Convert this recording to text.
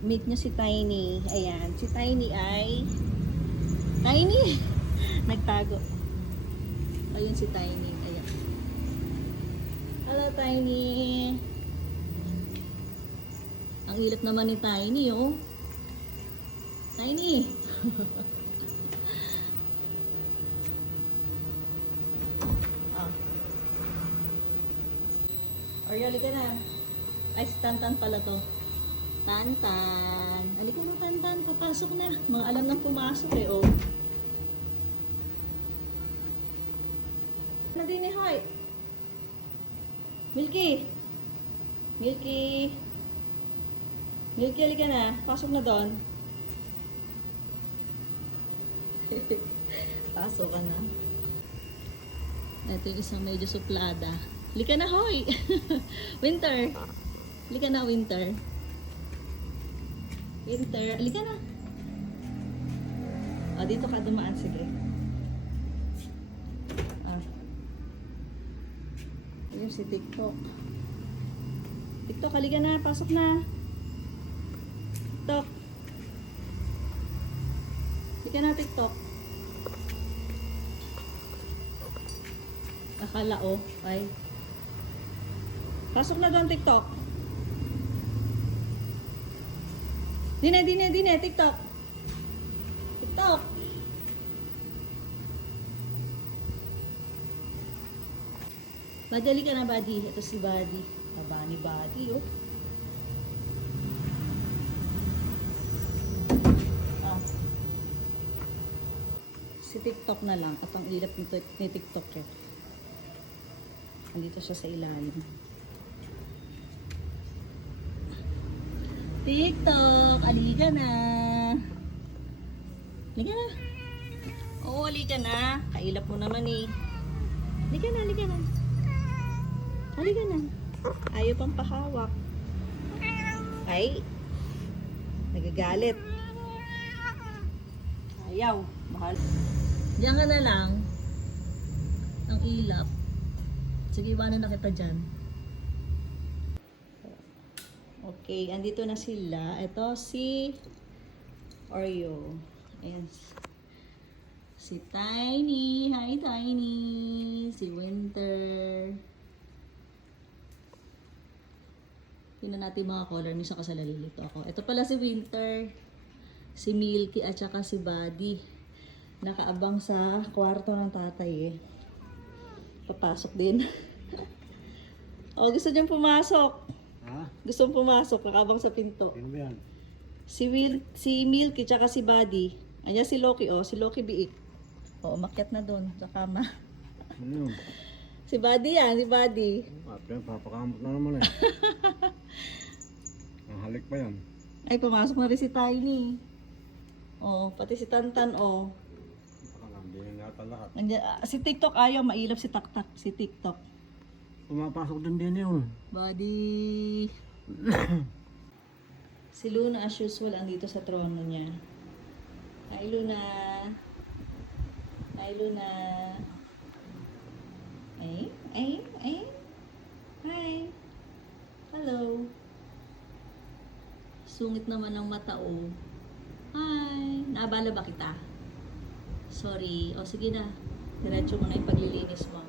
Meet niyo si Tiny. Ayan. Si Tiny ay... Tiny! Nagtago. Ayun si Tiny. Ayan. Hello, Tiny. Ang ilip naman ni Tiny, oh. Tiny! Ah. Oreo, halika na. Ay, si Tantan pala to. Tantan. Halika na, Tantan. Papasok na. Mga alam nang pumasok eh, oh. Na din eh, hoy. Milky. Milky. Milky, halika na. Pasok na doon. Pasok ka na. Ito yung isang medyo suplada. Halika na, hoy. Winter. Halika na, Winter. Winter. Halika na. O, dito ka dumaan. Sige. Ah. Ayun si TikTok. TikTok, halika na. Pasok na. TikTok. Halika na, TikTok. Akala, oh. Ay. Pasok na doon, TikTok. Dine, TikTok. TikTok. Madali ka na, Buddy. Ito si Buddy. Baba ni Buddy, oh. Ah. Si TikTok na lang. At ang ilap ni TikTok, eh. Andito siya sa ilalim. TikTok, aliga na. Aliga na. Oo, aliga na. Kailap mo naman eh. Aliga na, aliga na. Aliga na. Ayaw pang pahawak. Ay. Nagagalit. Ayaw. Mahal. Diyan ka na lang. Ang ilap. Sige, iwanan na kita dyan. Okay, andito na sila. Ito si Oreo. Ayan. Si Tiny. Hi, Tiny. Si Winter. Tingnan natin mga color niya sa kasalalilito ako. Ito pala si Winter. Si Milky at saka si Buddy. Nakaabang sa kwarto ng tatay eh. Papasok din. Oh, gusto niyang pumasok. Ha? Gusto mong pumasok, nakabang sa pinto. Sino ba yan? Si Milky, tsaka si Buddy. Ayan si Loki, oh. Si Loki biik. Oh, umakyat na doon sa kama. Ano yun? Si Buddy yan, si Buddy. Papakamot na naman eh. Ang halik pa yan. Ay, pumasok na rin si Tiny. Oh, pati si Tantan, oh. Hindi na yata lahat. Si TikTok ayaw, mailap si Taktak, si TikTok. Pumapasok din yun. Buddy. Si Luna as usual andito sa trono niya. Hi Luna. Hi Luna. Ay. Hi. Hello. Sungit naman ang mata, oh. Hi. Naabala ba kita? Sorry. O sige na. Diretso mo na yung paglilinis mo.